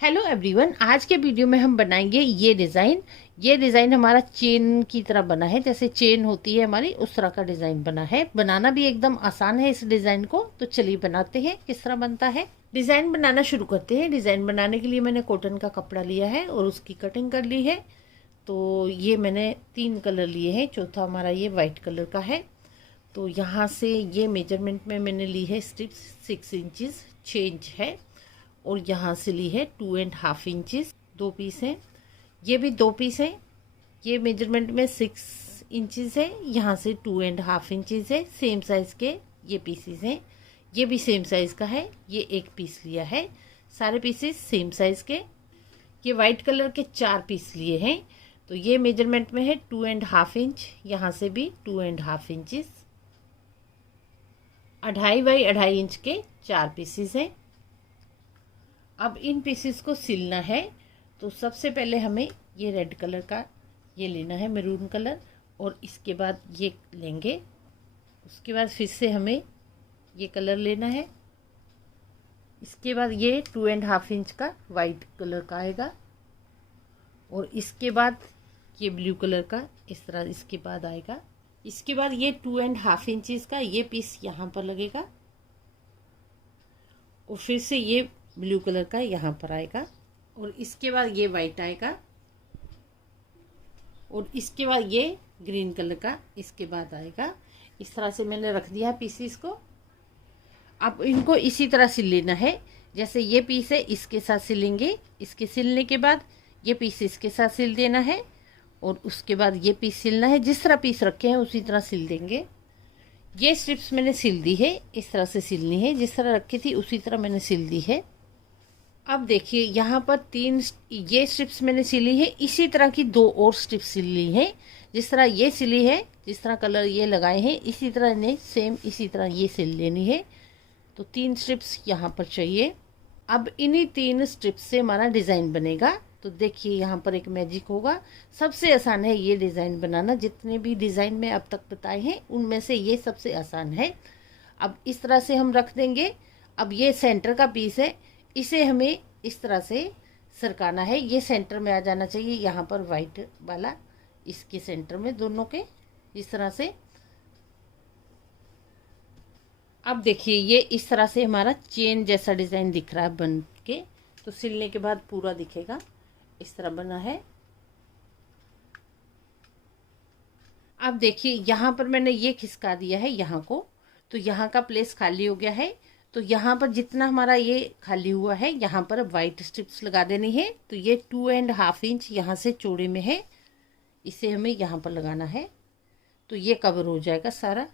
Hello everyone, आज के video में हम बनाएंगे ये डिज़ाइन। ये डिज़ाइन हमारा चेन की तरह बना है, जैसे चेन होती है हमारी उस तरह का डिज़ाइन बना है। बनाना भी एकदम आसान है इस डिज़ाइन को। तो चलिए बनाते हैं किस तरह बनता है। डिज़ाइन बनाना शुरू करते हैं। डिज़ाइन बनाने के लिए मैंने कॉटन का कपड़ा लिया है और उसकी कटिंग कर ली है। तो ये मैंने 3 कलर लिए हैं, चौथा हमारा ये वाइट कलर का है। तो यहाँ से ये मेजरमेंट में मैंने ली है स्ट्रिप्स 6 इंचज़ 6 इंच है, और यहाँ से ली है 2.5 इंचज़। 2 पीस हैं, ये भी 2 पीस हैं। ये मेजरमेंट में 6 इंचज़ है, यहाँ से 2.5 इंचज़ है। सेम साइज़ के ये पीसेस हैं। ये भी सेम साइज़ का है, ये 1 पीस लिया है। सारे पीसेस सेम साइज़ के। ये वाइट कलर के 4 पीस लिए हैं। तो ये मेजरमेंट में है 2.5 इंच, यहाँ से भी 2.5 इंचज़। 2.5 बाई 2.5 इंच के 4 पीसेस हैं। अब इन पीसेस को सिलना है। तो सबसे पहले हमें ये रेड कलर का ये लेना है, मैरून कलर, और इसके बाद ये लेंगे। उसके बाद फिर से हमें ये कलर लेना है। इसके बाद ये 2.5 इंच का वाइट कलर का आएगा, और इसके बाद ये ब्लू कलर का इस तरह इसके बाद आएगा। इसके बाद ये 2.5 इंचज़ का ये पीस यहाँ पर लगेगा, और फिर से ये ब्लू कलर का यहाँ पर आएगा, और इसके बाद ये वाइट आएगा, और इसके बाद ये ग्रीन कलर का इसके बाद आएगा। इस तरह से मैंने रख दिया पीसीस को। अब इनको इसी तरह सिल लेना है। जैसे ये पीस है इसके साथ सिलेंगे, इसके सिलने के बाद ये पीस इसके साथ सिल देना है, और उसके बाद ये पीस सिलना है। जिस तरह पीस रखे हैं उसी तरह सिल देंगे। ये स्ट्रिप्स मैंने सिल दी है, इस तरह से सिलनी है। जिस तरह रखी थी उसी तरह मैंने सिल दी है। अब देखिए यहाँ पर 3 ये स्ट्रिप्स मैंने सिली है। इसी तरह की 2 और स्ट्रिप्स सिली हैं। जिस तरह ये सिली है, जिस तरह कलर ये लगाए हैं, इसी तरह इन्हें सेम इसी तरह ये सिल लेनी है। तो 3 स्ट्रिप्स यहाँ पर चाहिए। अब इन्हीं 3 स्ट्रिप्स से हमारा डिज़ाइन बनेगा। तो देखिए यहाँ पर एक मैजिक होगा। सबसे आसान है ये डिज़ाइन बनाना। जितने भी डिज़ाइन में अब तक बताए हैं उनमें से ये सबसे आसान है। अब इस तरह से हम रख देंगे। अब ये सेंटर का पीस है, इसे हमें इस तरह से सरकाना है। ये सेंटर में आ जाना चाहिए, यहाँ पर वाइट वाला इसके सेंटर में, दोनों के इस तरह से। अब देखिए ये इस तरह से हमारा चेन जैसा डिज़ाइन दिख रहा है बन के। तो सिलने के बाद पूरा दिखेगा, इस तरह बना है। अब देखिए यहाँ पर मैंने ये खिसका दिया है यहाँ को, तो यहाँ का प्लेस खाली हो गया है। तो यहाँ पर जितना हमारा ये खाली हुआ है यहाँ पर वाइट स्ट्रिप्स लगा देनी है। तो ये 2.5 इंच यहाँ से चौड़े में है, इसे हमें यहाँ पर लगाना है। तो ये कवर हो जाएगा सारा।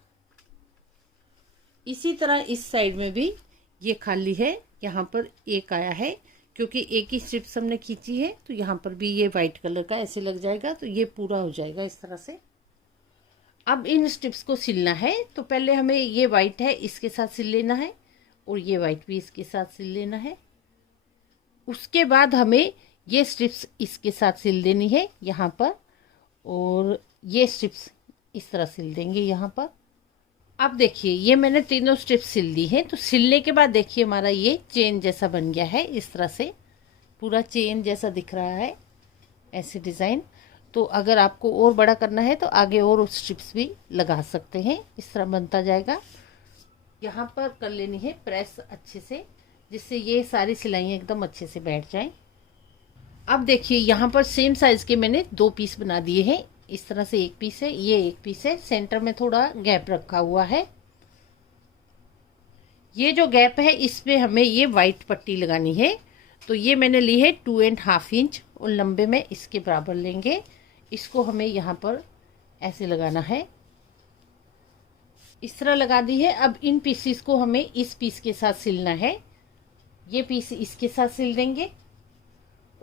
इसी तरह इस साइड में भी ये खाली है, यहाँ पर एक आया है क्योंकि एक ही स्ट्रिप्स हमने खींची है। तो यहाँ पर भी ये वाइट कलर का ऐसे लग जाएगा, तो ये पूरा हो जाएगा इस तरह से। अब इन स्ट्रिप्स को सिलना है। तो पहले हमें ये वाइट है इसके साथ सिल लेना है, और ये वाइट भी इसके साथ सिल लेना है। उसके बाद हमें ये स्ट्रिप्स इसके साथ सिल देनी है यहाँ पर, और ये स्ट्रिप्स इस तरह सिल देंगे यहाँ पर। अब देखिए ये मैंने तीनों स्ट्रिप्स सिल दी हैं। तो सिलने के बाद देखिए हमारा ये चेन जैसा बन गया है, इस तरह से पूरा चेन जैसा दिख रहा है ऐसे डिज़ाइन। तो अगर आपको और बड़ा करना है तो आगे और स्ट्रिप्स भी लगा सकते हैं। इस तरह बनता जाएगा। यहाँ पर कर लेनी है प्रेस अच्छे से, जिससे ये सारी सिलाइयाँ एकदम अच्छे से बैठ जाएं। अब देखिए यहाँ पर सेम साइज़ के मैंने 2 पीस बना दिए हैं। इस तरह से एक पीस है, ये एक पीस है। सेंटर में थोड़ा गैप रखा हुआ है। ये जो गैप है इसमें हमें ये वाइट पट्टी लगानी है। तो ये मैंने ली है 2.5 इंच, और लंबे में इसके बराबर लेंगे। इसको हमें यहाँ पर ऐसे लगाना है, इस तरह लगा दी है। अब इन पीसीस को हमें इस पीस के साथ सिलना है। ये पीस इसके साथ सिल देंगे,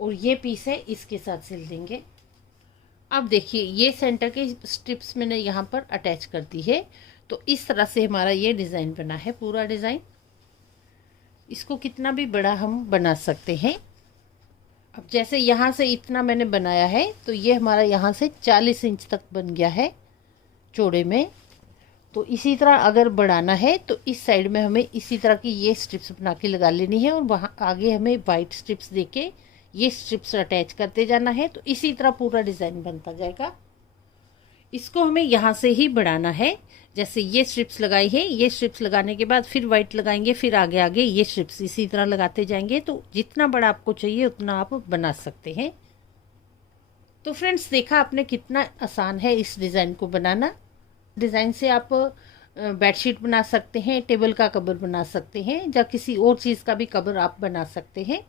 और ये पीस है इसके साथ सिल देंगे। अब देखिए ये सेंटर के स्ट्रिप्स मैंने यहाँ पर अटैच कर दी है। तो इस तरह से हमारा ये डिज़ाइन बना है, पूरा डिज़ाइन। इसको कितना भी बड़ा हम बना सकते हैं। अब जैसे यहाँ से इतना मैंने बनाया है, तो ये हमारा यहाँ से 40 इंच तक बन गया है चौड़े में। तो इसी तरह अगर बढ़ाना है तो इस साइड में हमें इसी तरह की ये स्ट्रिप्स बना के लगा लेनी है और वहाँ आगे हमें वाइट स्ट्रिप्स देके ये स्ट्रिप्स अटैच करते जाना है। तो इसी तरह पूरा डिज़ाइन बनता जाएगा। इसको हमें यहाँ से ही बढ़ाना है। जैसे ये स्ट्रिप्स लगाई है, ये स्ट्रिप्स लगाने के बाद फिर वाइट लगाएंगे, फिर आगे आगे ये स्ट्रिप्स इसी तरह लगाते जाएंगे। तो जितना बड़ा आपको चाहिए उतना आप बना सकते हैं। तो फ्रेंड्स, देखा आपने कितना आसान है इस डिज़ाइन को बनाना। डिज़ाइन से आप बेडशीट बना सकते हैं, टेबल का कवर बना सकते हैं, या किसी और चीज़ का भी कवर आप बना सकते हैं।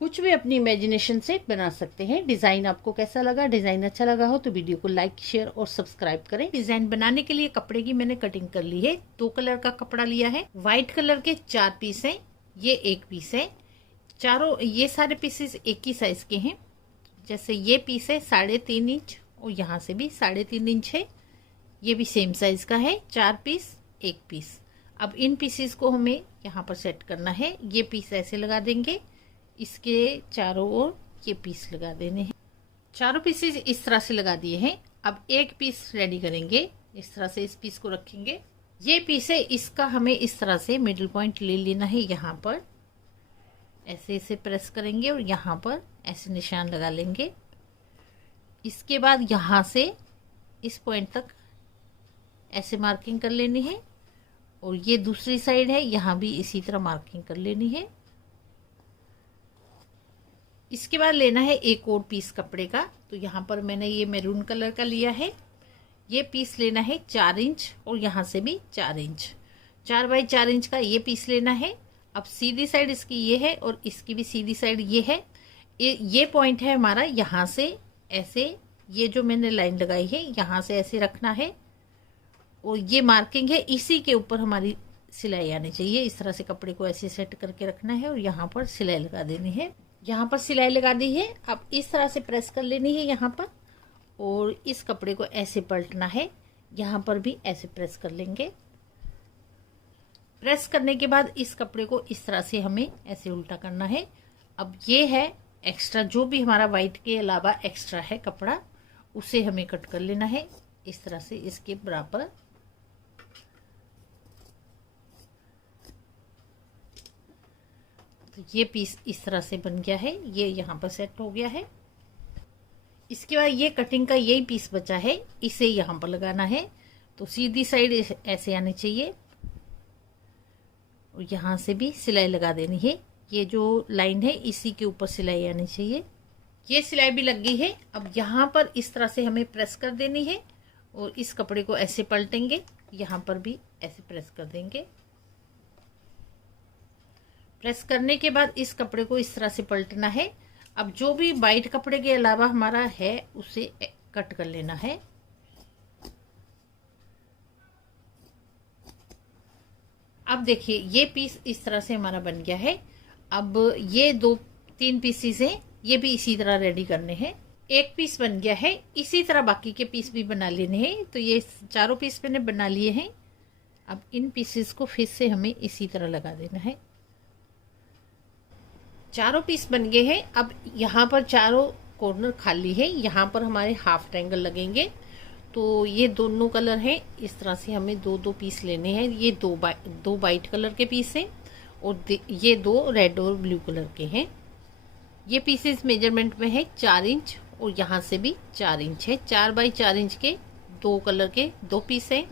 कुछ भी अपनी इमेजिनेशन से बना सकते हैं। डिज़ाइन आपको कैसा लगा? डिज़ाइन अच्छा लगा हो तो वीडियो को लाइक, शेयर और सब्सक्राइब करें। डिज़ाइन बनाने के लिए कपड़े की मैंने कटिंग कर ली है। 2 कलर का कपड़ा लिया है। व्हाइट कलर के 4 पीस हैं, ये 1 पीस है। चारों ये सारे पीसेस एक ही साइज के हैं। जैसे ये पीस है 3.5 इंच और यहाँ से भी 3.5 इंच है। ये भी सेम साइज का है। 4 पीस 1 पीस। अब इन पीसेस को हमें यहाँ पर सेट करना है। ये पीस ऐसे लगा देंगे, इसके चारों ओर ये पीस लगा देने हैं। चारों पीसेस इस तरह से लगा दिए हैं। अब एक पीस रेडी करेंगे। इस तरह से इस पीस को रखेंगे। ये पीस है, इसका हमें इस तरह से मिडिल पॉइंट ले लेना है। यहाँ पर ऐसे ऐसे प्रेस करेंगे और यहाँ पर ऐसे निशान लगा लेंगे। इसके बाद यहाँ से इस पॉइंट तक ऐसे मार्किंग कर लेनी है और ये दूसरी साइड है, यहाँ भी इसी तरह मार्किंग कर लेनी है। इसके बाद लेना है एक और पीस कपड़े का। तो यहाँ पर मैंने ये मैरून कलर का लिया है। ये पीस लेना है 4 इंच और यहाँ से भी 4 इंच। 4 बाई 4 इंच का ये पीस लेना है। अब सीधी साइड इसकी ये है और इसकी भी सीधी साइड ये है। ये पॉइंट है हमारा, यहाँ से ऐसे ये जो मैंने लाइन लगाई है यहाँ से ऐसे रखना है और ये मार्किंग है, इसी के ऊपर हमारी सिलाई आनी चाहिए। इस तरह से कपड़े को ऐसे सेट करके रखना है और यहाँ पर सिलाई लगा देनी है। यहाँ पर सिलाई लगा दी है। अब इस तरह से प्रेस कर लेनी है यहाँ पर और इस कपड़े को ऐसे पलटना है। यहाँ पर भी ऐसे प्रेस कर लेंगे। प्रेस करने के बाद इस कपड़े को इस तरह से हमें ऐसे उल्टा करना है। अब ये है एक्स्ट्रा, जो भी हमारा वाइट के अलावा एक्स्ट्रा है कपड़ा, उसे हमें कट कर लेना है इस तरह से इसके बराबर। तो ये पीस इस तरह से बन गया है, ये यहाँ पर सेट हो गया है। इसके बाद ये कटिंग का यही पीस बचा है, इसे यहाँ पर लगाना है। तो सीधी साइड ऐसे आनी चाहिए और यहाँ से भी सिलाई लगा देनी है। ये जो लाइन है इसी के ऊपर सिलाई आनी चाहिए। ये सिलाई भी लग गई है। अब यहाँ पर इस तरह से हमें प्रेस कर देनी है और इस कपड़े को ऐसे पलटेंगे, यहाँ पर भी ऐसे प्रेस कर देंगे। प्रेस करने के बाद इस कपड़े को इस तरह से पलटना है। अब जो भी वाइट कपड़े के अलावा हमारा है उसे कट कर लेना है। अब देखिए ये पीस इस तरह से हमारा बन गया है। अब ये 2-3 पीसेस हैं, ये भी इसी तरह रेडी करने हैं। एक पीस बन गया है, इसी तरह बाकी के पीस भी बना लेने हैं। तो ये चारों पीस मैंने बना लिए हैं। अब इन पीसेस को फिर से हमें इसी तरह लगा देना है। चारों पीस बन गए हैं। अब यहाँ पर चारों कॉर्नर खाली है, यहाँ पर हमारे हाफ ट्रायंगल लगेंगे। तो ये दोनों कलर हैं, इस तरह से हमें 2-2 पीस लेने हैं। ये 2 वाइट कलर के पीस हैं और ये 2 रेड और ब्लू कलर के हैं। ये पीसेस मेजरमेंट में है 4 इंच और यहाँ से भी 4 इंच है। 4 बाई 4 इंच के 2 कलर के 2 पीस हैं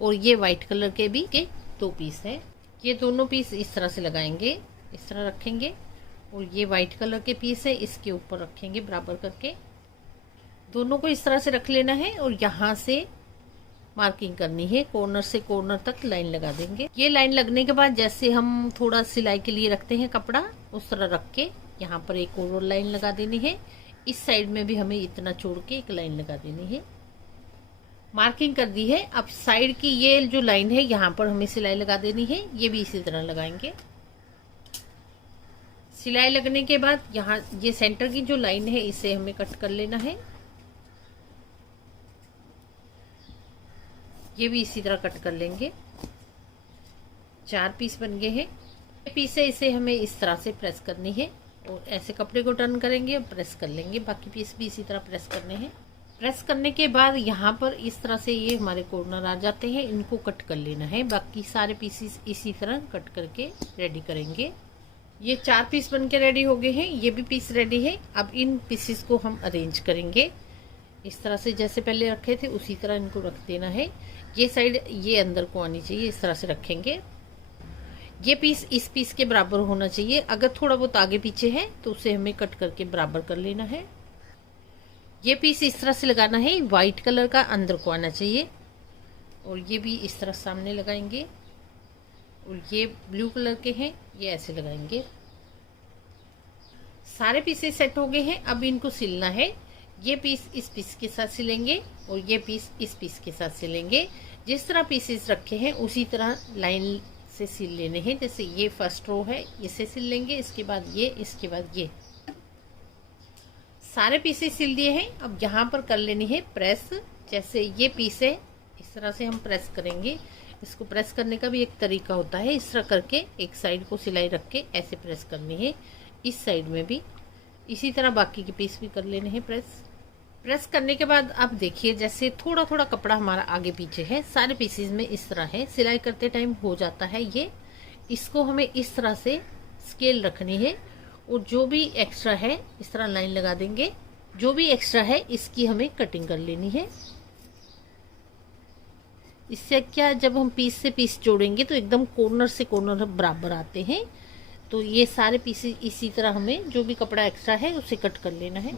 और ये वाइट कलर के भी 2 पीस हैं। ये दोनों पीस इस तरह से लगाएंगे, इस तरह रखेंगे और ये वाइट कलर के पीस है इसके ऊपर रखेंगे बराबर करके। दोनों को इस तरह से रख लेना है और यहाँ से मार्किंग करनी है। कॉर्नर से कॉर्नर तक लाइन लगा देंगे। ये लाइन लगने के बाद जैसे हम थोड़ा सिलाई के लिए रखते हैं कपड़ा, उस तरह रख के यहाँ पर एक और लाइन लगा देनी है। इस साइड में भी हमें इतना छोड़ के एक लाइन लगा देनी है। मार्किंग कर दी है। अब साइड की ये जो लाइन है यहाँ पर हमें सिलाई लगा देनी है। ये भी इसी तरह लगाएंगे। सिलाई लगने के बाद यहाँ ये सेंटर की जो लाइन है इसे हमें कट कर लेना है। ये भी इसी तरह कट कर लेंगे। 4 पीस बन गए हैं। ये पीस है, इसे हमें इस तरह से प्रेस करनी है और ऐसे कपड़े को टर्न करेंगे और प्रेस कर लेंगे। बाकी पीस भी इसी तरह प्रेस करने हैं। प्रेस करने के बाद यहाँ पर इस तरह से ये हमारे कॉर्नर आ जाते हैं, इनको कट कर लेना है। बाकी सारे पीसेस इसी तरह कट करके रेडी करेंगे। ये 4 पीस बन के रेडी हो गए हैं, ये भी पीस रेडी है। अब इन पीसेस को हम अरेंज करेंगे इस तरह से, जैसे पहले रखे थे उसी तरह इनको रख देना है। ये साइड ये अंदर को आनी चाहिए, इस तरह से रखेंगे। ये पीस इस पीस के बराबर होना चाहिए, अगर थोड़ा बहुत आगे पीछे है तो उसे हमें कट करके बराबर कर लेना है। ये पीस इस तरह से लगाना है, वाइट कलर का अंदर को आना चाहिए। और ये भी इस तरह सामने लगाएंगे। और ये ब्लू कलर के हैं, ये ऐसे लगाएंगे। सारे पीसेस सेट हो गए हैं, अब इनको सिलना है। ये पीस इस पीस के साथ सिलेंगे और ये पीस इस पीस के साथ सिलेंगे। जिस तरह पीसेस रखे हैं उसी तरह लाइन से सिल लेने हैं। जैसे ये फर्स्ट रो है, इसे सिल लेंगे, इसके बाद ये, इसके बाद ये। सारे पीसेस सिल दिए हैं। अब यहाँ पर कर लेनी है प्रेस। जैसे ये पीस है, इस तरह से हम प्रेस करेंगे। इसको प्रेस करने का भी एक तरीका होता है, इस तरह करके एक साइड को सिलाई रख के ऐसे प्रेस करनी है। इस साइड में भी इसी तरह बाकी के पीस भी कर लेने हैं प्रेस। प्रेस करने के बाद आप देखिए, जैसे थोड़ा थोड़ा कपड़ा हमारा आगे पीछे है, सारे पीसेस में इस तरह है। सिलाई करते टाइम हो जाता है ये। इसको हमें इस तरह से स्केल रखनी है और जो भी एक्स्ट्रा है इस तरह लाइन लगा देंगे। जो भी एक्स्ट्रा है इसकी हमें कटिंग कर लेनी है। इससे क्या, जब हम पीस से पीस जोड़ेंगे तो एकदम कॉर्नर से कॉर्नर बराबर आते हैं। तो ये सारे पीसेस इसी तरह हमें जो भी कपड़ा एक्स्ट्रा है उसे कट कर लेना है।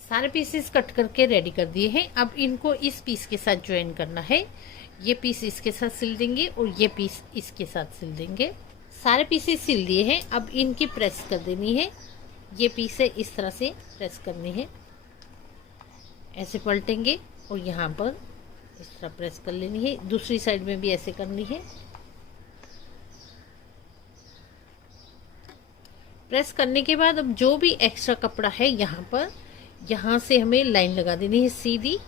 सारे पीसेस कट करके रेडी कर दिए हैं। अब इनको इस पीस के साथ ज्वाइन करना है। ये पीस इसके साथ सिल देंगे और ये पीस इसके साथ सिल देंगे। सारे पीसेस सिल दिए हैं, अब इनकी प्रेस कर देनी है। ये पीस है, इस तरह से प्रेस करनी है। ऐसे पलटेंगे और यहाँ पर इस तरह प्रेस कर लेनी है। दूसरी साइड में भी ऐसे करनी है। प्रेस करने के बाद अब जो भी एक्स्ट्रा कपड़ा है यहाँ से हमें लाइन लगा देनी है सीधी।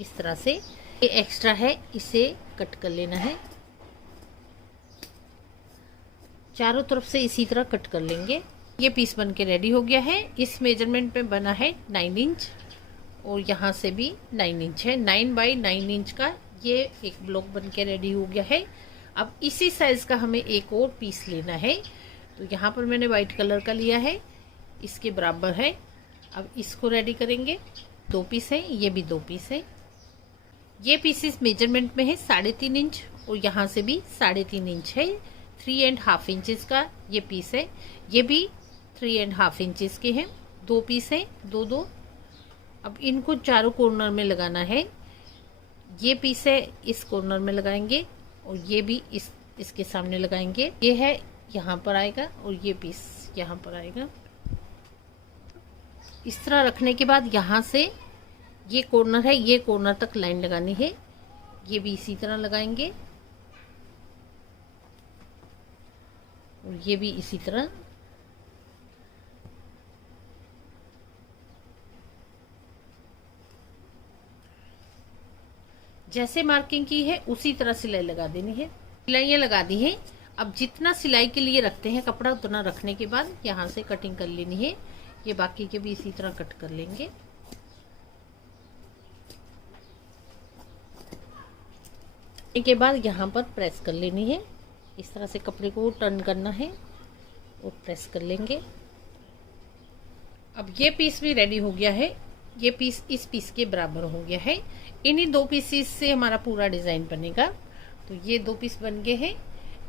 इस तरह से ये एक्स्ट्रा है, इसे कट कर लेना है। चारों तरफ से इसी तरह कट कर लेंगे। ये पीस बन के रेडी हो गया है। इस मेजरमेंट में बना है 9 इंच और यहाँ से भी 9 इंच है। 9 बाई 9 इंच का ये एक ब्लॉक बन के रेडी हो गया है। अब इसी साइज का हमें एक और पीस लेना है। तो यहाँ पर मैंने वाइट कलर का लिया है, इसके बराबर है। अब इसको रेडी करेंगे। 2 पीस है, ये भी 2 पीस है। ये पीसेस मेजरमेंट में है 3.5 इंच और यहाँ से भी 3.5 इंच है। 3.5 इंचेस का ये पीस है। ये भी 3.5 इंचेस के हैं। 2 पीस है, 2-2। अब इनको चारों कॉर्नर में लगाना है। ये पीस है, इस कॉर्नर में लगाएंगे और ये भी इसके सामने लगाएंगे। ये है, यहाँ पर आएगा और ये पीस यहाँ पर आएगा। इस तरह रखने के बाद यहाँ से ये कॉर्नर है, ये कॉर्नर तक लाइन लगानी है। ये भी इसी तरह लगाएंगे और ये भी इसी तरह। जैसे मार्किंग की है उसी तरह सिलाई लगा देनी है। सिलाइयाँ लगा दी है। अब जितना सिलाई के लिए रखते हैं कपड़ा उतना रखने के बाद यहाँ से कटिंग कर लेनी है। ये बाकी के भी इसी तरह कट कर लेंगे। के बाद यहाँ पर प्रेस कर लेनी है। इस तरह से कपड़े को टर्न करना है और प्रेस कर लेंगे। अब ये पीस भी रेडी हो गया है। ये पीस इस पीस के बराबर हो गया है। इन्हीं 2 पीसेस से हमारा पूरा डिजाइन बनेगा। तो ये 2 पीस बन गए हैं।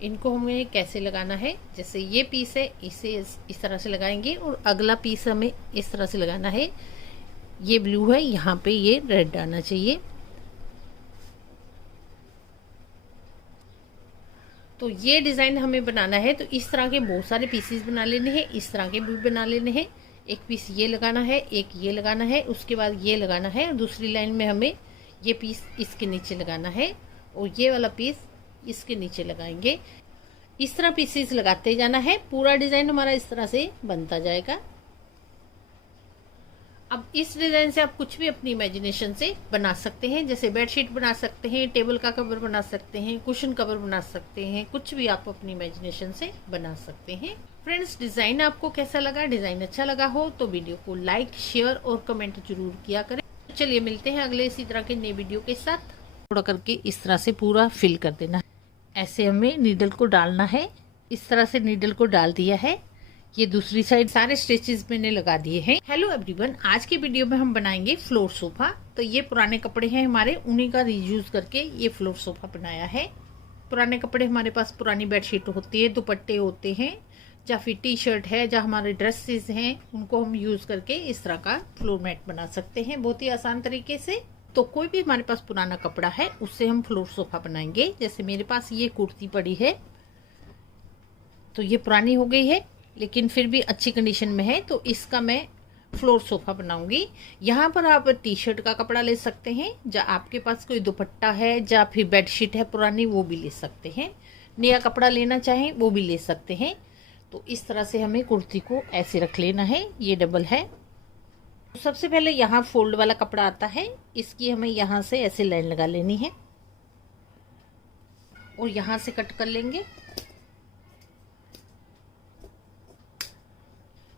इनको हमें कैसे लगाना है, जैसे ये पीस है इसे इस तरह से लगाएंगे और अगला पीस हमें इस तरह से लगाना है। ये ब्लू है, यहाँ पे ये रेड आना चाहिए। तो ये डिजाइन हमें बनाना है। तो इस तरह के बहुत सारे पीसेस बना लेने हैं, इस तरह के भी बना लेने हैं। एक पीस ये लगाना है, एक ये लगाना है, उसके बाद ये लगाना है। दूसरी लाइन में हमें ये पीस इसके नीचे लगाना है और ये वाला पीस इसके नीचे लगाएंगे। इस तरह पीसेस लगाते जाना है। पूरा डिजाइन हमारा इस तरह से बनता जाएगा। अब इस डिजाइन से आप कुछ भी अपनी इमेजिनेशन से बना सकते हैं, जैसे बेडशीट बना सकते हैं, टेबल का कवर बना सकते हैं, कुशन कवर बना सकते हैं, कुछ भी आप अपनी इमेजिनेशन से बना सकते हैं। फ्रेंड्स, डिजाइन आपको कैसा लगा? डिजाइन अच्छा लगा हो तो वीडियो को लाइक, शेयर और कमेंट जरूर किया करें। चलिए मिलते हैं अगले इसी तरह के नए वीडियो के साथ। थोड़ा करके इस तरह से पूरा फिल कर देना है। ऐसे हमें नीडल को डालना है। इस तरह से नीडल को डाल दिया है। ये दूसरी साइड सारे स्टिचेस मैंने लगा दिए हैं। हेलो एवरीवन, आज की वीडियो में हम बनाएंगे फ्लोर सोफा। तो ये पुराने कपड़े हैं हमारे, उन्हीं का रीयूज करके ये फ्लोर सोफा बनाया है। पुराने कपड़े हमारे पास पुरानी बेडशीट होती है, दुपट्टे होते हैं, या फिर टी शर्ट है, या हमारे ड्रेसेस हैं, उनको हम यूज करके इस तरह का फ्लोर मैट बना सकते हैं बहुत ही आसान तरीके से। तो कोई भी हमारे पास पुराना कपड़ा है उससे हम फ्लोर सोफा बनाएंगे। जैसे मेरे पास ये कुर्ती पड़ी है, तो ये पुरानी हो गई है लेकिन फिर भी अच्छी कंडीशन में है, तो इसका मैं फ्लोर सोफा बनाऊंगी। यहाँ पर आप टी शर्ट का कपड़ा ले सकते हैं, या आपके पास कोई दुपट्टा है या फिर बेडशीट है पुरानी, वो भी ले सकते हैं। नया कपड़ा लेना चाहें वो भी ले सकते हैं। तो इस तरह से हमें कुर्ती को ऐसे रख लेना है। ये डबल है। तो सबसे पहले यहाँ फोल्ड वाला कपड़ा आता है, इसकी हमें यहाँ से ऐसे लाइन लगा लेनी है और यहाँ से कट कर लेंगे।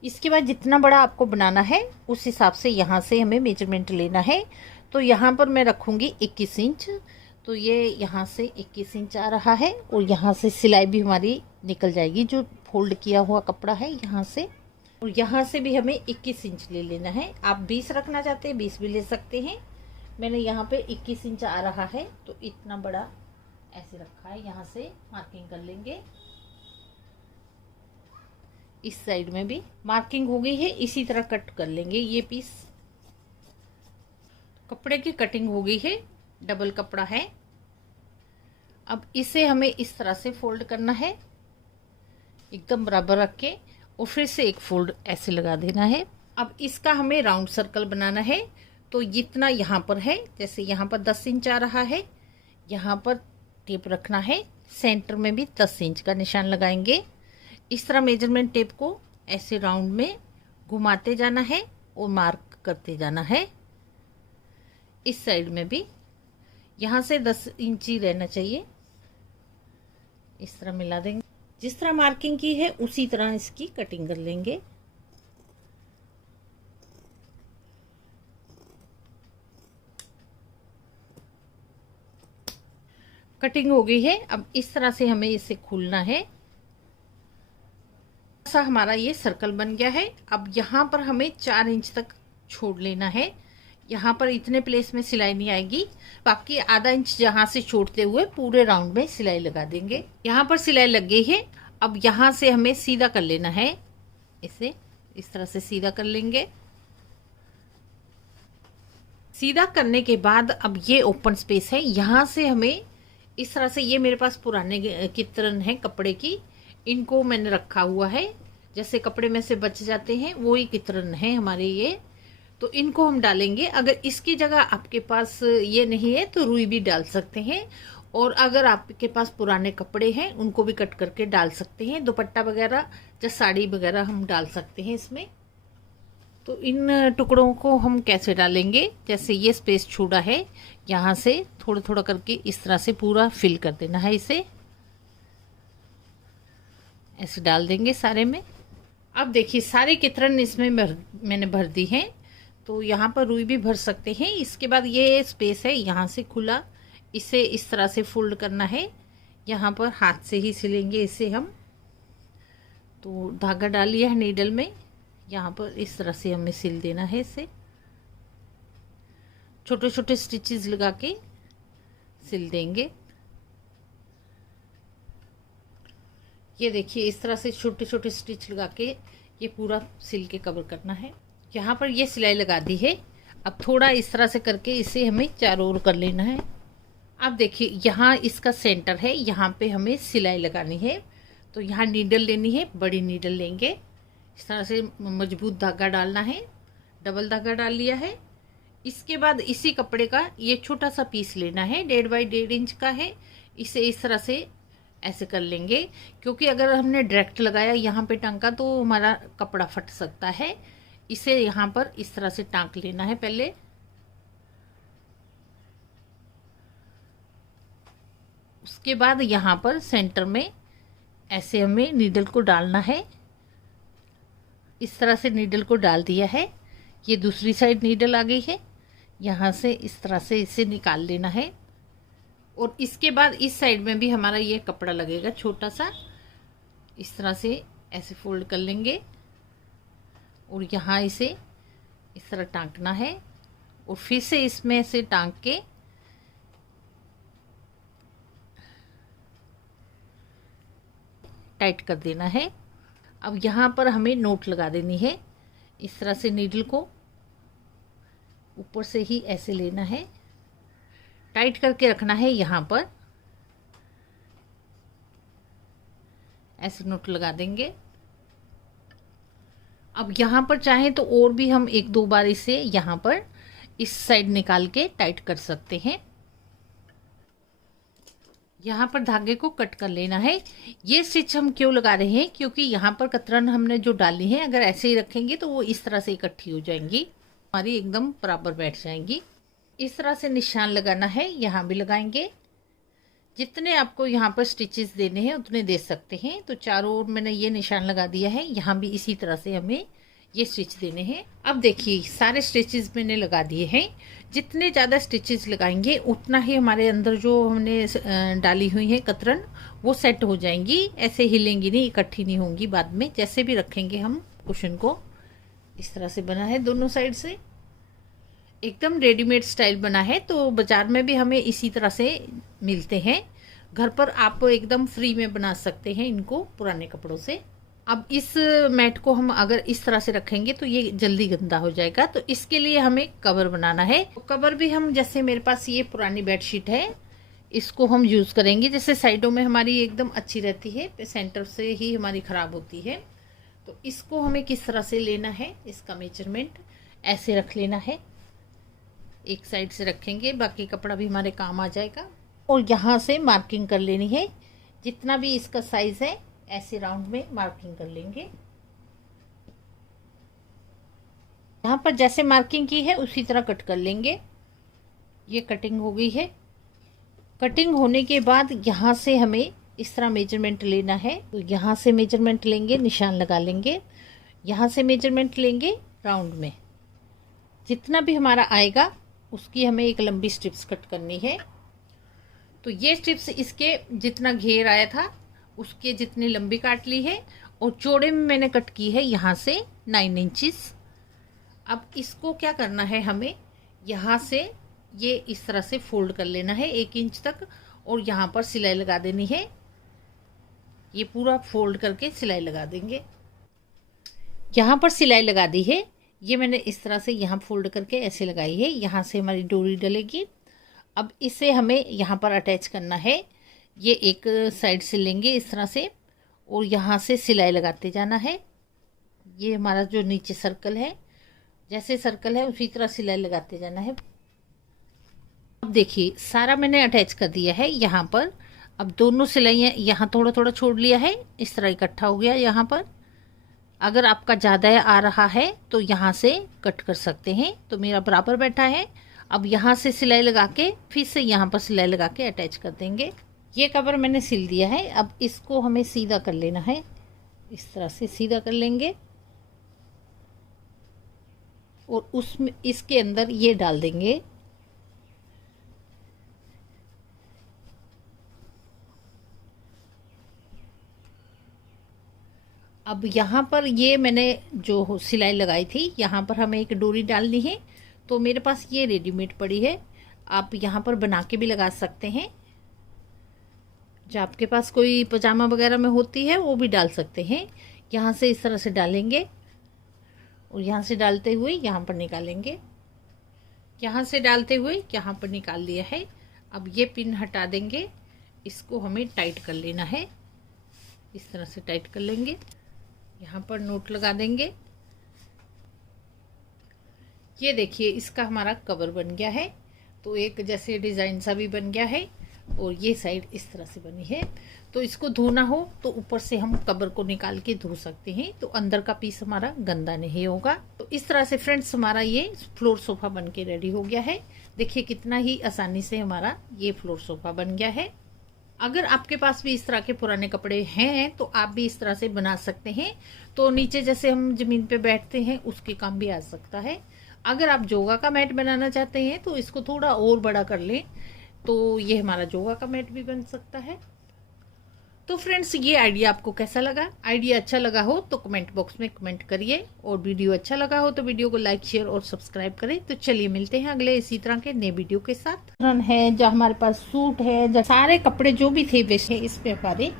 इसके बाद जितना बड़ा आपको बनाना है उस हिसाब से यहाँ से हमें मेजरमेंट लेना है। तो यहाँ पर मैं रखूँगी 21 इंच। तो ये यहाँ से 21 इंच आ रहा है और यहाँ से सिलाई भी हमारी निकल जाएगी, जो फोल्ड किया हुआ कपड़ा है यहाँ से। और यहाँ से भी हमें 21 इंच ले लेना है। आप 20 रखना चाहते हैं 20 भी ले सकते हैं। मैंने यहाँ पे 21 इंच आ रहा है तो इतना बड़ा ऐसे रखा है। यहाँ से मार्किंग कर लेंगे। इस साइड में भी मार्किंग हो गई है, इसी तरह कट कर लेंगे। ये पीस कपड़े की कटिंग हो गई है, डबल कपड़ा है। अब इसे हमें इस तरह से फोल्ड करना है, एकदम बराबर रख के, और फिर से एक फोल्ड ऐसे लगा देना है। अब इसका हमें राउंड सर्कल बनाना है। तो जितना यहाँ पर है, जैसे यहाँ पर 10 इंच आ रहा है, यहाँ पर टेप रखना है, सेंटर में भी 10 इंच का निशान लगाएंगे। इस तरह मेजरमेंट टेप को ऐसे राउंड में घुमाते जाना है और मार्क करते जाना है। इस साइड में भी यहाँ से 10 इंच ही रहना चाहिए। इस तरह मिला देंगे। जिस तरह मार्किंग की है उसी तरह इसकी कटिंग कर लेंगे। कटिंग हो गई है। अब इस तरह से हमें इसे खोलना है। ऐसा हमारा ये सर्कल बन गया है। अब यहाँ पर हमें 4 इंच तक छोड़ लेना है। यहाँ पर इतने प्लेस में सिलाई नहीं आएगी, बाकी आधा इंच जहाँ से छोड़ते हुए पूरे राउंड में सिलाई लगा देंगे। यहाँ पर सिलाई लग गई है। अब यहाँ से हमें सीधा कर लेना है। इसे इस तरह से सीधा कर लेंगे। सीधा करने के बाद अब ये ओपन स्पेस है, यहाँ से हमें इस तरह से, ये मेरे पास पुराने कितरन है कपड़े की, इनको मैंने रखा हुआ है। जैसे कपड़े में से बच जाते हैं वो ही कितरन है हमारे ये, तो इनको हम डालेंगे। अगर इसकी जगह आपके पास ये नहीं है तो रुई भी डाल सकते हैं, और अगर आपके पास पुराने कपड़े हैं उनको भी कट करके डाल सकते हैं। दुपट्टा वगैरह या साड़ी वगैरह हम डाल सकते हैं इसमें। तो इन टुकड़ों को हम कैसे डालेंगे, जैसे ये स्पेस छोड़ा है, यहाँ से थोड़ा थोड़ा करके इस तरह से पूरा फिल कर देना है। इसे ऐसे डाल देंगे सारे में। अब देखिए सारे कितरन इसमें मैंने भर दी हैं। तो यहाँ पर रुई भी भर सकते हैं। इसके बाद ये स्पेस है यहाँ से खुला, इसे इस तरह से फोल्ड करना है। यहाँ पर हाथ से ही सिलेंगे इसे हम। तो धागा डाल लिया है नीडल में, यहाँ पर इस तरह से हमें सिल देना है। इसे छोटे छोटे स्टिचेस लगा के सिल देंगे। ये देखिए इस तरह से छोटे छोटे स्टिच लगा के ये पूरा सिल के कवर करना है। यहाँ पर ये सिलाई लगा दी है। अब थोड़ा इस तरह से करके इसे हमें चारों ओर कर लेना है। अब देखिए यहाँ इसका सेंटर है, यहाँ पे हमें सिलाई लगानी है। तो यहाँ नीडल लेनी है, बड़ी नीडल लेंगे। इस तरह से मजबूत धागा डालना है। डबल धागा डाल लिया है। इसके बाद इसी कपड़े का ये छोटा सा पीस लेना है, 1.5 बाई 1.5 इंच का है। इसे इस तरह से ऐसे कर लेंगे, क्योंकि अगर हमने डायरेक्ट लगाया यहाँ पे टांका तो हमारा कपड़ा फट सकता है। इसे यहाँ पर इस तरह से टांक लेना है पहले। उसके बाद यहाँ पर सेंटर में ऐसे हमें नीडल को डालना है। इस तरह से नीडल को डाल दिया है। ये दूसरी साइड नीडल आ गई है। यहाँ से इस तरह से इसे निकाल लेना है। और इसके बाद इस साइड में भी हमारा ये कपड़ा लगेगा छोटा सा। इस तरह से ऐसे फोल्ड कर लेंगे और यहाँ इसे इस तरह टांकना है और फिर से इसमें से टांक के टाइट कर देना है। अब यहाँ पर हमें नोट लगा देनी है। इस तरह से नीडल को ऊपर से ही ऐसे लेना है, टाइट करके रखना है। यहाँ पर ऐसे नोट लगा देंगे। अब यहाँ पर चाहें तो और भी हम एक दो बार इसे यहाँ पर इस साइड निकाल के टाइट कर सकते हैं। यहाँ पर धागे को कट कर लेना है। ये स्टिच हम क्यों लगा रहे हैं, क्योंकि यहाँ पर कतरन हमने जो डाली है अगर ऐसे ही रखेंगे तो वो इस तरह से इकट्ठी हो जाएंगी, हमारी एकदम बराबर बैठ जाएंगी। इस तरह से निशान लगाना है। यहाँ भी लगाएंगे। जितने आपको यहाँ पर स्टिचेस देने हैं उतने दे सकते हैं। तो चारों ओर मैंने ये निशान लगा दिया है। यहाँ भी इसी तरह से हमें ये स्टिच देने हैं। अब देखिए सारे स्टिचेस मैंने लगा दिए हैं। जितने ज़्यादा स्टिचेस लगाएंगे उतना ही हमारे अंदर जो हमने डाली हुई है कतरन वो सेट हो जाएंगी। ऐसे हिलेंगी नहीं, इकट्ठी नहीं होंगी बाद में। जैसे भी रखेंगे हम कुशन को, इस तरह से बना है दोनों साइड से, एकदम रेडीमेड स्टाइल बना है। तो बाजार में भी हमें इसी तरह से मिलते हैं। घर पर आप एकदम फ्री में बना सकते हैं इनको पुराने कपड़ों से। अब इस मैट को हम अगर इस तरह से रखेंगे तो ये जल्दी गंदा हो जाएगा। तो इसके लिए हमें कवर बनाना है। तो कवर भी हम, जैसे मेरे पास ये पुरानी बेडशीट है, इसको हम यूज़ करेंगे। जैसे साइडों में हमारी एकदम अच्छी रहती है, सेंटर से ही हमारी ख़राब होती है। तो इसको हमें किस तरह से लेना है, इसका मेजरमेंट ऐसे रख लेना है। एक साइड से रखेंगे, बाकी कपड़ा भी हमारे काम आ जाएगा। और यहाँ से मार्किंग कर लेनी है। जितना भी इसका साइज है ऐसे राउंड में मार्किंग कर लेंगे। यहाँ पर जैसे मार्किंग की है उसी तरह कट कर लेंगे। ये कटिंग हो गई है। कटिंग होने के बाद यहाँ से हमें इस तरह मेजरमेंट लेना है। तो यहाँ से मेजरमेंट लेंगे, निशान लगा लेंगे। यहाँ से मेजरमेंट लेंगे राउंड में। जितना भी हमारा आएगा उसकी हमें एक लंबी स्ट्रिप्स कट करनी है। तो ये स्ट्रिप्स इसके जितना घेर आया था उसके जितनी लंबी काट ली है और चौड़े में मैंने कट की है यहाँ से 9 इंचेस। अब इसको क्या करना है, हमें यहाँ से ये इस तरह से फोल्ड कर लेना है 1 इंच तक और यहाँ पर सिलाई लगा देनी है। ये पूरा फोल्ड करके सिलाई लगा देंगे। यहाँ पर सिलाई लगा दी है। ये मैंने इस तरह से यहाँ फोल्ड करके ऐसे लगाई है। यहाँ से हमारी डोरी डलेगी। अब इसे हमें यहाँ पर अटैच करना है। ये एक साइड से लेंगे इस तरह से और यहाँ से सिलाई लगाते जाना है। ये हमारा जो नीचे सर्कल है, जैसे सर्कल है उसी तरह सिलाई लगाते जाना है। अब देखिए सारा मैंने अटैच कर दिया है यहाँ पर। अब दोनों सिलाइयाँ यहाँ थोड़ा थोड़ा छोड़ लिया है, इस तरह इकट्ठा हो गया यहाँ पर। अगर आपका ज़्यादा आ रहा है तो यहाँ से कट कर सकते हैं। तो मेरा बराबर बैठा है। अब यहाँ से सिलाई लगा के फिर से यहाँ पर सिलाई लगा के अटैच कर देंगे। ये कवर मैंने सिल दिया है। अब इसको हमें सीधा कर लेना है। इस तरह से सीधा कर लेंगे और उसमें इसके अंदर ये डाल देंगे। अब यहाँ पर ये मैंने जो सिलाई लगाई थी यहाँ पर हमें एक डोरी डालनी है। तो मेरे पास ये रेडीमेड पड़ी है, आप यहाँ पर बना के भी लगा सकते हैं। जो आपके पास कोई पजामा वगैरह में होती है वो भी डाल सकते हैं। यहाँ से इस तरह से डालेंगे और यहाँ से डालते हुए यहाँ पर निकालेंगे। यहाँ से डालते हुए यहाँ पर निकाल लिया है। अब ये पिन हटा देंगे। इसको हमें टाइट कर लेना है। इस तरह से टाइट कर लेंगे। यहाँ पर नोट लगा देंगे। ये देखिए इसका हमारा कवर बन गया है। तो एक जैसे डिज़ाइन सा भी बन गया है। और ये साइड इस तरह से बनी है। तो इसको धोना हो तो ऊपर से हम कवर को निकाल के धो सकते हैं, तो अंदर का पीस हमारा गंदा नहीं होगा। तो इस तरह से फ्रेंड्स हमारा ये फ्लोर सोफा बन के रेडी हो गया है। देखिए कितना ही आसानी से हमारा ये फ्लोर सोफा बन गया है। अगर आपके पास भी इस तरह के पुराने कपड़े हैं तो आप भी इस तरह से बना सकते हैं। तो नीचे जैसे हम जमीन पे बैठते हैं उसके काम भी आ सकता है। अगर आप जोगा का मैट बनाना चाहते हैं तो इसको थोड़ा और बड़ा कर लें, तो ये हमारा जोगा का मैट भी बन सकता है। तो फ्रेंड्स ये आइडिया आपको कैसा लगा? आइडिया अच्छा लगा हो तो कमेंट बॉक्स में कमेंट करिए, और वीडियो अच्छा लगा हो तो वीडियो को लाइक शेयर और सब्सक्राइब करें। तो चलिए मिलते हैं अगले इसी तरह के नए वीडियो के साथ। है जो हमारे पास सूट है, जो सारे कपड़े जो भी थे वैसे इसमें हमारे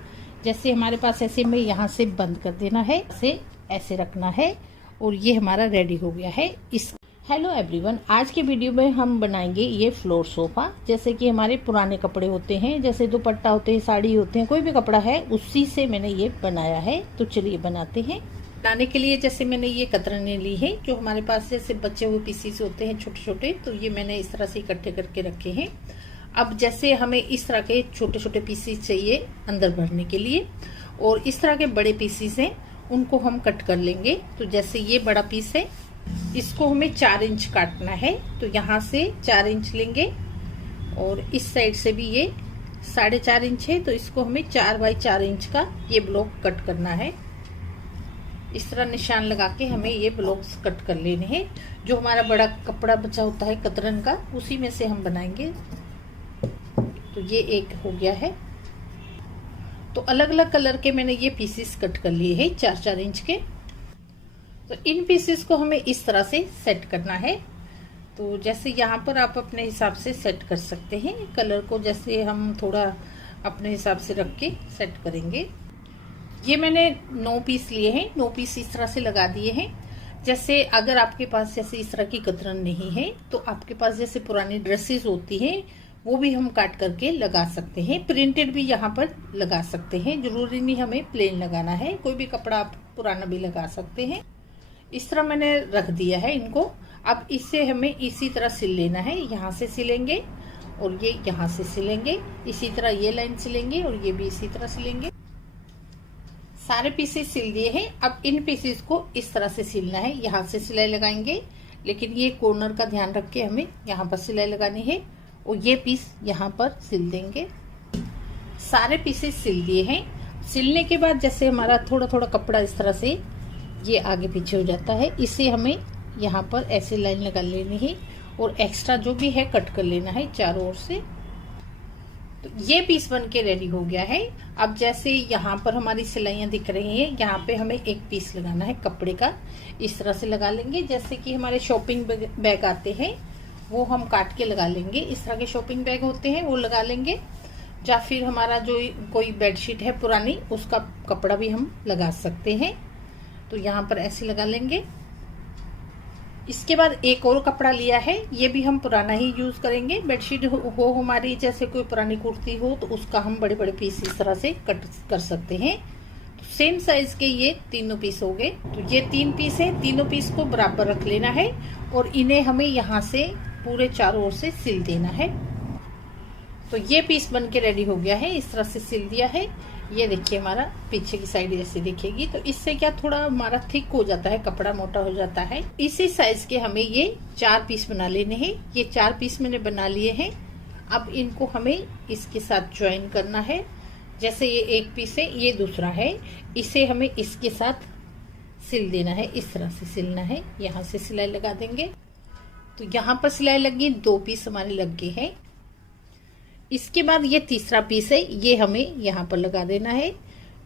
जैसे हमारे पास ऐसे में यहाँ से बंद कर देना है, ऐसे रखना है, और ये हमारा रेडी हो गया है। इस हेलो एवरीवन, आज के वीडियो में हम बनाएंगे ये फ्लोर सोफा। जैसे कि हमारे पुराने कपड़े होते हैं, जैसे दुपट्टा होते हैं, साड़ी होते हैं, कोई भी कपड़ा है उसी से मैंने ये बनाया है। तो चलिए बनाते हैं। बनाने के लिए जैसे मैंने ये कतरने ली है, जो हमारे पास जैसे बचे हुए पीसीस होते हैं छोटे छोटे, तो ये मैंने इस तरह से इकट्ठे करके रखे हैं। अब जैसे हमें इस तरह के छोटे छोटे पीसीस चाहिए अंदर भरने के लिए, और इस तरह के बड़े पीसीस हैं उनको हम कट कर लेंगे। तो जैसे ये बड़ा पीस है, इसको हमें 4 इंच काटना है, तो यहाँ से 4 इंच लेंगे, और इस साइड से भी ये 4.5 इंच है, तो इसको हमें 4 बाई 4 इंच का ये ब्लॉक कट करना है। इस तरह निशान लगा के हमें ये ब्लॉक्स कट कर लेने हैं। जो हमारा बड़ा कपड़ा बचा होता है कतरन का, उसी में से हम बनाएंगे। तो ये एक हो गया है। तो अलग अलग कलर के मैंने ये पीसेस कट कर लिए हैं 4-4 इंच के। तो इन पीसेस को हमें इस तरह से सेट करना है। तो जैसे यहाँ पर आप अपने हिसाब से सेट कर सकते हैं कलर को, जैसे हम थोड़ा अपने हिसाब से रख के सेट करेंगे। ये मैंने 9 पीस लिए हैं, 9 पीस इस तरह से लगा दिए हैं। जैसे अगर आपके पास जैसे इस तरह की कतरन नहीं है, तो आपके पास जैसे पुरानी ड्रेसेस होती हैं वो भी हम काट करके लगा सकते हैं। प्रिंटेड भी यहाँ पर लगा सकते हैं, जरूरी नहीं हमें प्लेन लगाना है, कोई भी कपड़ा आप पुराना भी लगा सकते हैं। इस तरह मैंने रख दिया है इनको। अब इससे हमें इसी तरह सिल लेना है, यहाँ से सिलेंगे और ये यहाँ से सिलेंगे, इसी तरह ये लाइन सिलेंगे और ये भी इसी तरह सिलेंगे। सारे पीसेस सिल दिए हैं। अब इन पीसेस को इस तरह से सिलना है, यहाँ से सिलाई लगाएंगे, लेकिन ये कॉर्नर का ध्यान रख के हमें यहाँ पर सिलाई लगानी है, और ये पीस यहाँ पर सिल देंगे। सारे पीसेस सिल दिए हैं। सिलने के बाद जैसे हमारा थोड़ा थोड़ा कपड़ा इस तरह से ये आगे पीछे हो जाता है, इसे हमें यहाँ पर ऐसे लाइन लगा लेनी है, और एक्स्ट्रा जो भी है कट कर लेना है चारों ओर से। तो ये पीस बन के रेडी हो गया है। अब जैसे यहाँ पर हमारी सिलाइयाँ दिख रही हैं, यहाँ पे हमें एक पीस लगाना है कपड़े का, इस तरह से लगा लेंगे। जैसे कि हमारे शॉपिंग बैग आते हैं वो हम काट के लगा लेंगे, इस तरह के शॉपिंग बैग होते हैं वो लगा लेंगे। या फिर हमारा जो कोई बेडशीट है पुरानी, उसका कपड़ा भी हम लगा सकते हैं। तो यहाँ पर ऐसे लगा लेंगे। इसके बाद एक और कपड़ा लिया है, ये भी हम पुराना ही यूज करेंगे। बेडशीट हो हमारी, जैसे कोई पुरानी कुर्ती हो, तो उसका हम बड़े बड़े पीस इस तरह से कट कर सकते हैं। तो सेम साइज के ये तीनों पीस हो गए। तो ये 3 पीस है, तीनों पीस को बराबर रख लेना है, और इन्हें हमें यहाँ से पूरे चारों ओर से सिल देना है। तो ये पीस बन के रेडी हो गया है, इस तरह से सिल दिया है। ये देखिए हमारा पीछे की साइड ऐसे दिखेगी। तो इससे क्या थोड़ा हमारा थिक हो जाता है, कपड़ा मोटा हो जाता है। इसी साइज के हमें ये 4 पीस बना लेने हैं। ये 4 पीस मैंने बना लिए हैं। अब इनको हमें इसके साथ ज्वाइन करना है। जैसे ये एक पीस है, ये दूसरा है, इसे हमें इसके साथ सिल देना है, इस तरह से सिलना है। यहाँ से सिलाई लगा देंगे। तो यहाँ पर सिलाई लगी, 2 पीस हमारे लग गए हैं। इसके बाद ये तीसरा पीस है, ये हमें यहाँ पर लगा देना है।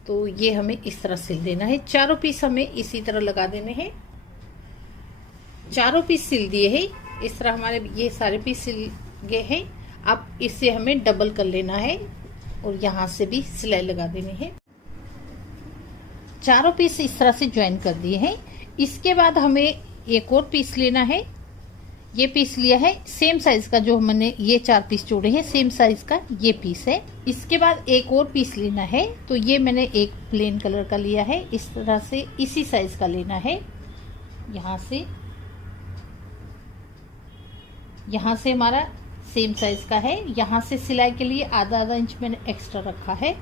तो ये हमें इस तरह सिल देना है। चारों पीस हमें इसी तरह लगा देने हैं। चारों पीस सिल दिए हैं, इस तरह हमारे ये सारे पीस सिल गए हैं। अब इसे हमें डबल कर लेना है, और यहाँ से भी सिलाई लगा देनी है। चारों पीस इस तरह से ज्वाइन कर दिए हैं। इसके बाद हमें एक और पीस लेना है। ये पीस लिया है सेम साइज का, जो मैंने ये 4 पीस जोड़े हैं सेम साइज का ये पीस है। इसके बाद एक और पीस लेना है। तो ये मैंने एक प्लेन कलर का लिया है, इस तरह से इसी साइज का लेना है। यहाँ से हमारा सेम साइज का है। यहाँ से सिलाई के लिए आधा आधा इंच मैंने एक्स्ट्रा रखा है।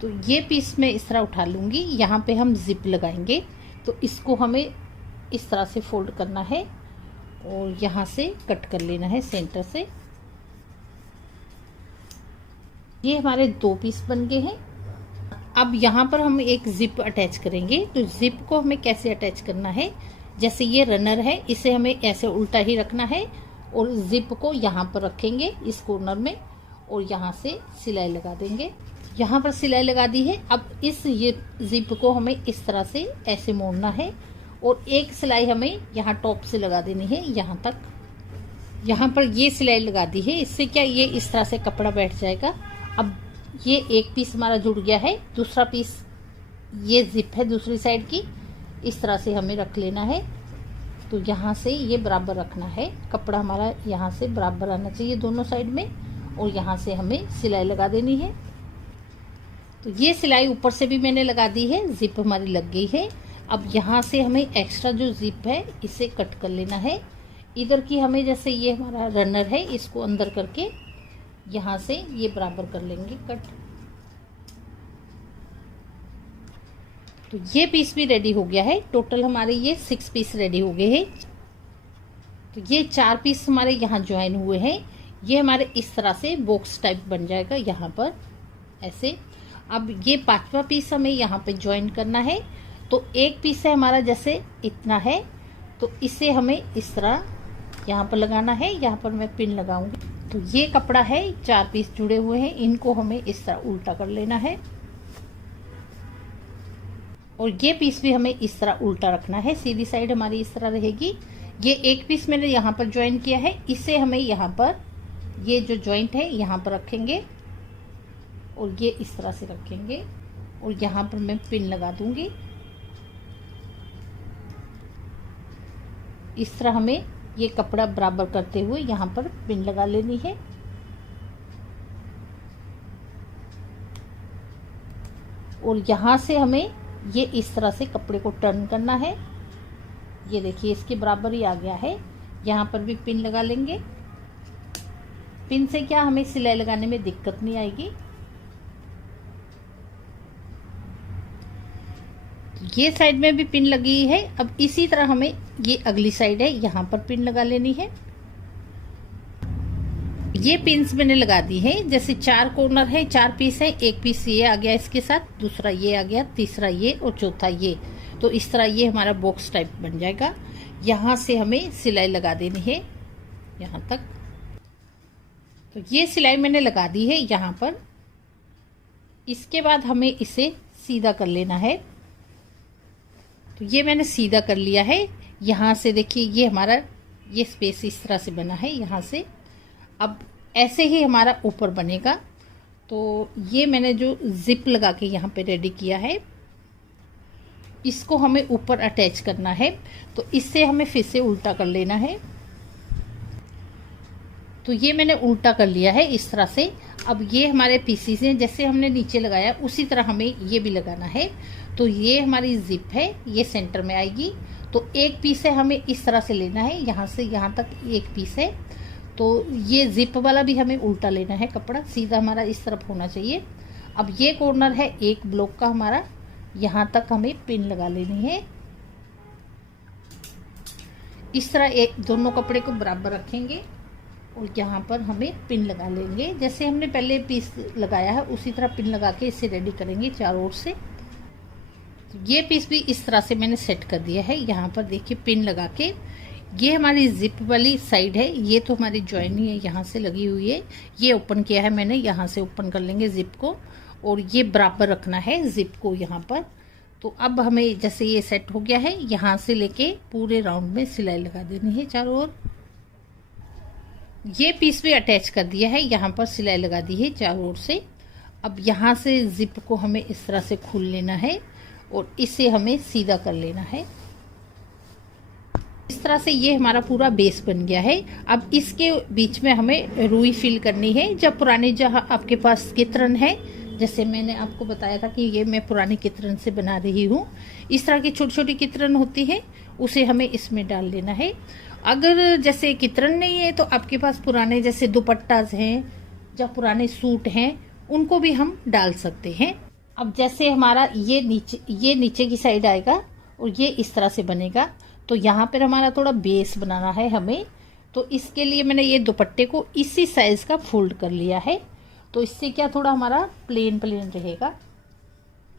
तो ये पीस मैं इस तरह उठा लूँगी। यहाँ पे हम जिप लगाएंगे, तो इसको हमें इस तरह से फोल्ड करना है और यहाँ से कट कर लेना है सेंटर से। ये हमारे 2 पीस बन गए हैं। अब यहाँ पर हम एक जिप अटैच करेंगे। तो जिप को हमें कैसे अटैच करना है, जैसे ये रनर है, इसे हमें ऐसे उल्टा ही रखना है और जिप को यहाँ पर रखेंगे इस कॉर्नर में और यहाँ से सिलाई लगा देंगे। यहाँ पर सिलाई लगा दी है। अब इस ये जिप को हमें इस तरह से ऐसे मोड़ना है और एक सिलाई हमें यहाँ टॉप से लगा देनी है यहाँ तक। यहाँ पर ये सिलाई लगा दी है। इससे क्या ये इस तरह से कपड़ा बैठ जाएगा। अब ये एक पीस हमारा जुड़ गया है। दूसरा पीस ये जिप है दूसरी साइड की, इस तरह से हमें रख लेना है। तो यहाँ से ये बराबर रखना है, कपड़ा हमारा यहाँ से बराबर आना चाहिए दोनों साइड में और यहाँ से हमें सिलाई लगा देनी है। तो ये सिलाई ऊपर से भी मैंने लगा दी है, जिप हमारी लग गई है। अब यहाँ से हमें एक्स्ट्रा जो जिप है इसे कट कर लेना है। इधर की हमें जैसे ये हमारा रनर है इसको अंदर करके यहाँ से ये बराबर कर लेंगे कट। तो ये पीस भी रेडी हो गया है। टोटल हमारे ये 6 पीस रेडी हो गए हैं। तो ये 4 पीस हमारे यहाँ ज्वाइन हुए हैं। ये हमारे इस तरह से बॉक्स टाइप बन जाएगा यहाँ पर ऐसे। अब ये 5वां पीस हमें यहाँ पे ज्वाइन करना है। तो एक पीस है हमारा जैसे इतना है, तो इसे हमें इस तरह यहाँ पर लगाना है। यहाँ पर मैं पिन लगाऊंगी। तो ये कपड़ा है, 4 पीस जुड़े हुए हैं, इनको हमें इस तरह उल्टा कर लेना है और ये पीस भी हमें इस तरह उल्टा रखना है। सीधी साइड हमारी इस तरह रहेगी। ये एक पीस मैंने यहाँ पर ज्वाइन किया है, इसे हमें यहाँ पर ये जो ज्वाइंट है यहाँ पर रखेंगे और ये इस तरह से रखेंगे और यहाँ पर मैं पिन लगा दूंगी। इस तरह हमें ये कपड़ा बराबर करते हुए यहाँ पर पिन लगा लेनी है। और यहाँ से हमें ये इस तरह से कपड़े को टर्न करना है। ये देखिए इसके बराबर ही आ गया है। यहाँ पर भी पिन लगा लेंगे। पिन से क्या हमें सिलाई लगाने में दिक्कत नहीं आएगी। ये साइड में भी पिन लगी है। अब इसी तरह हमें ये अगली साइड है यहाँ पर पिन लगा लेनी है। ये पिन्स मैंने लगा दी है। जैसे 4 कॉर्नर है, 4 पीस है, एक पीस ये आ गया इसके साथ, दूसरा ये आ गया, तीसरा ये और चौथा ये। तो इस तरह ये हमारा बॉक्स टाइप बन जाएगा। यहाँ से हमें सिलाई लगा देनी है यहाँ तक। तो ये सिलाई मैंने लगा दी है यहाँ पर। इसके बाद हमें इसे सीधा कर लेना है। तो ये मैंने सीधा कर लिया है। यहाँ से देखिए ये हमारा ये स्पेस इस तरह से बना है यहाँ से। अब ऐसे ही हमारा ऊपर बनेगा। तो ये मैंने जो जिप लगा के यहाँ पे रेडी किया है, इसको हमें ऊपर अटैच करना है। तो इससे हमें फिर से उल्टा कर लेना है। तो ये मैंने उल्टा कर लिया है इस तरह से। अब ये हमारे पीसीस हैं, जैसे हमने नीचे लगाया उसी तरह हमें ये भी लगाना है। तो ये हमारी जिप है, ये सेंटर में आएगी। तो एक पीस है हमें इस तरह से लेना है, यहाँ से यहाँ तक एक पीस है। तो ये जिप वाला भी हमें उल्टा लेना है, कपड़ा सीधा हमारा इस तरफ होना चाहिए। अब ये कॉर्नर है एक ब्लॉक का हमारा, यहाँ तक हमें पिन लगा लेनी है। इस तरह एक दोनों कपड़े को बराबर रखेंगे और यहाँ पर हमें पिन लगा लेंगे। जैसे हमने पहले पीस लगाया है उसी तरह पिन लगा के इसे रेडी करेंगे चारों ओर से। तो ये पीस भी इस तरह से मैंने सेट कर दिया है। यहाँ पर देखिए पिन लगा के, ये हमारी जिप वाली साइड है, ये तो हमारी ज्वाइनिंग है यहाँ से लगी हुई है। ये ओपन किया है मैंने, यहाँ से ओपन कर लेंगे जिप को और ये बराबर रखना है जिप को यहाँ पर। तो अब हमें जैसे ये सेट हो गया है, यहाँ से लेके पूरे राउंड में सिलाई लगा देनी है चारों ओर। ये पीस भी अटैच कर दिया है, यहाँ पर सिलाई लगा दी है चारों ओर से। अब यहाँ से जिप को हमें इस तरह से खोल लेना है और इसे हमें सीधा कर लेना है। इस तरह से ये हमारा पूरा बेस बन गया है। अब इसके बीच में हमें रुई फिल करनी है। जब पुराने जहाँ आपके पास कितरन है, जैसे मैंने आपको बताया था कि ये मैं पुरानी कितरन से बना रही हूँ। इस तरह की छोटी छोटी कितरन होती है, उसे हमें इसमें डाल लेना है। अगर जैसे कितरन नहीं है तो आपके पास पुराने जैसे दुपट्टास हैं या पुराने सूट हैं, उनको भी हम डाल सकते हैं। अब जैसे हमारा ये नीचे की साइड आएगा और ये इस तरह से बनेगा, तो यहाँ पर हमारा थोड़ा बेस बनाना है हमें। तो इसके लिए मैंने ये दुपट्टे को इसी साइज का फोल्ड कर लिया है। तो इससे क्या थोड़ा हमारा प्लेन रहेगा,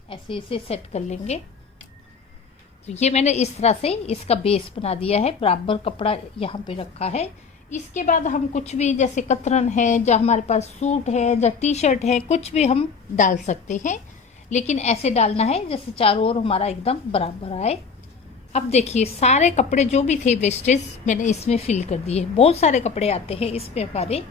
ऐसे इसे सेट कर लेंगे। तो ये मैंने इस तरह से इसका बेस बना दिया है, बराबर कपड़ा यहाँ पे रखा है। इसके बाद हम कुछ भी जैसे कतरन है या हमारे पास सूट है या टी शर्ट है, कुछ भी हम डाल सकते हैं, लेकिन ऐसे डालना है जैसे चारों ओर हमारा एकदम बराबर आए। अब देखिए सारे कपड़े जो भी थे वेस्टेज मैंने इसमें फिल कर दिए। बहुत सारे कपड़े आते हैं इसमें हमारे,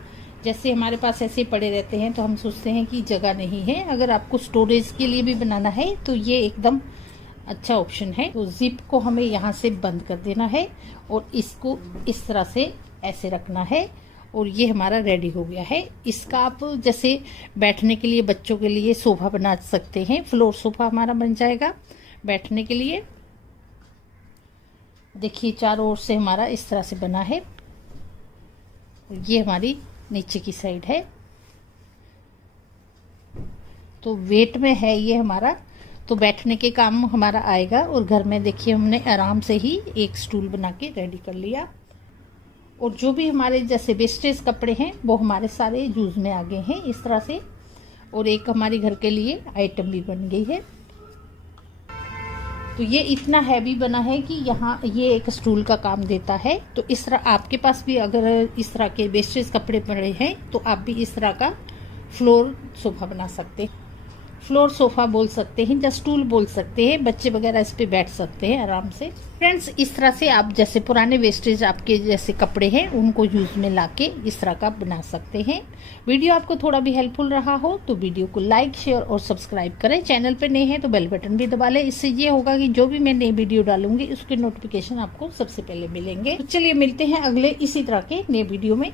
जैसे हमारे पास ऐसे पड़े रहते हैं तो हम सोचते हैं कि जगह नहीं है। अगर आपको स्टोरेज के लिए भी बनाना है तो ये एकदम अच्छा ऑप्शन है। तो जिप को हमें यहाँ से बंद कर देना है और इसको इस तरह से ऐसे रखना है और ये हमारा रेडी हो गया है। इसका आप जैसे बैठने के लिए बच्चों के लिए सोफा बना सकते हैं, फ्लोर सोफा हमारा बन जाएगा बैठने के लिए। देखिए चारों ओर से हमारा इस तरह से बना है। ये हमारी नीचे की साइड है, तो वेट में है ये हमारा, तो बैठने के काम हमारा आएगा। और घर में देखिए हमने आराम से ही एक स्टूल बना के रेडी कर लिया। और जो भी हमारे जैसे वेस्टेज कपड़े हैं वो हमारे सारे यूज में आ गए हैं इस तरह से। और एक हमारी घर के लिए आइटम भी बन गई है। तो ये इतना हैवी बना है कि यहाँ ये एक स्टूल का काम देता है। तो इस तरह आपके पास भी अगर इस तरह के वेस्टेज कपड़े पड़े हैं तो आप भी इस तरह का फ्लोर सोफा बना सकते हैं। फ्लोर सोफा बोल सकते हैं या स्टूल बोल सकते हैं, बच्चे वगैरह इस पे बैठ सकते हैं आराम से। फ्रेंड्स इस तरह से आप जैसे पुराने वेस्टेज आपके जैसे कपड़े हैं उनको यूज में लाके इस तरह का बना सकते हैं। वीडियो आपको थोड़ा भी हेल्पफुल रहा हो तो वीडियो को लाइक शेयर और सब्सक्राइब करें। चैनल पे नए हैं तो बेल बटन भी दबा लें, इससे ये होगा कि जो भी मैं नई वीडियो डालूंगी उसके नोटिफिकेशन आपको सबसे पहले मिलेंगे। तो चलिए मिलते हैं अगले इसी तरह के नए वीडियो में।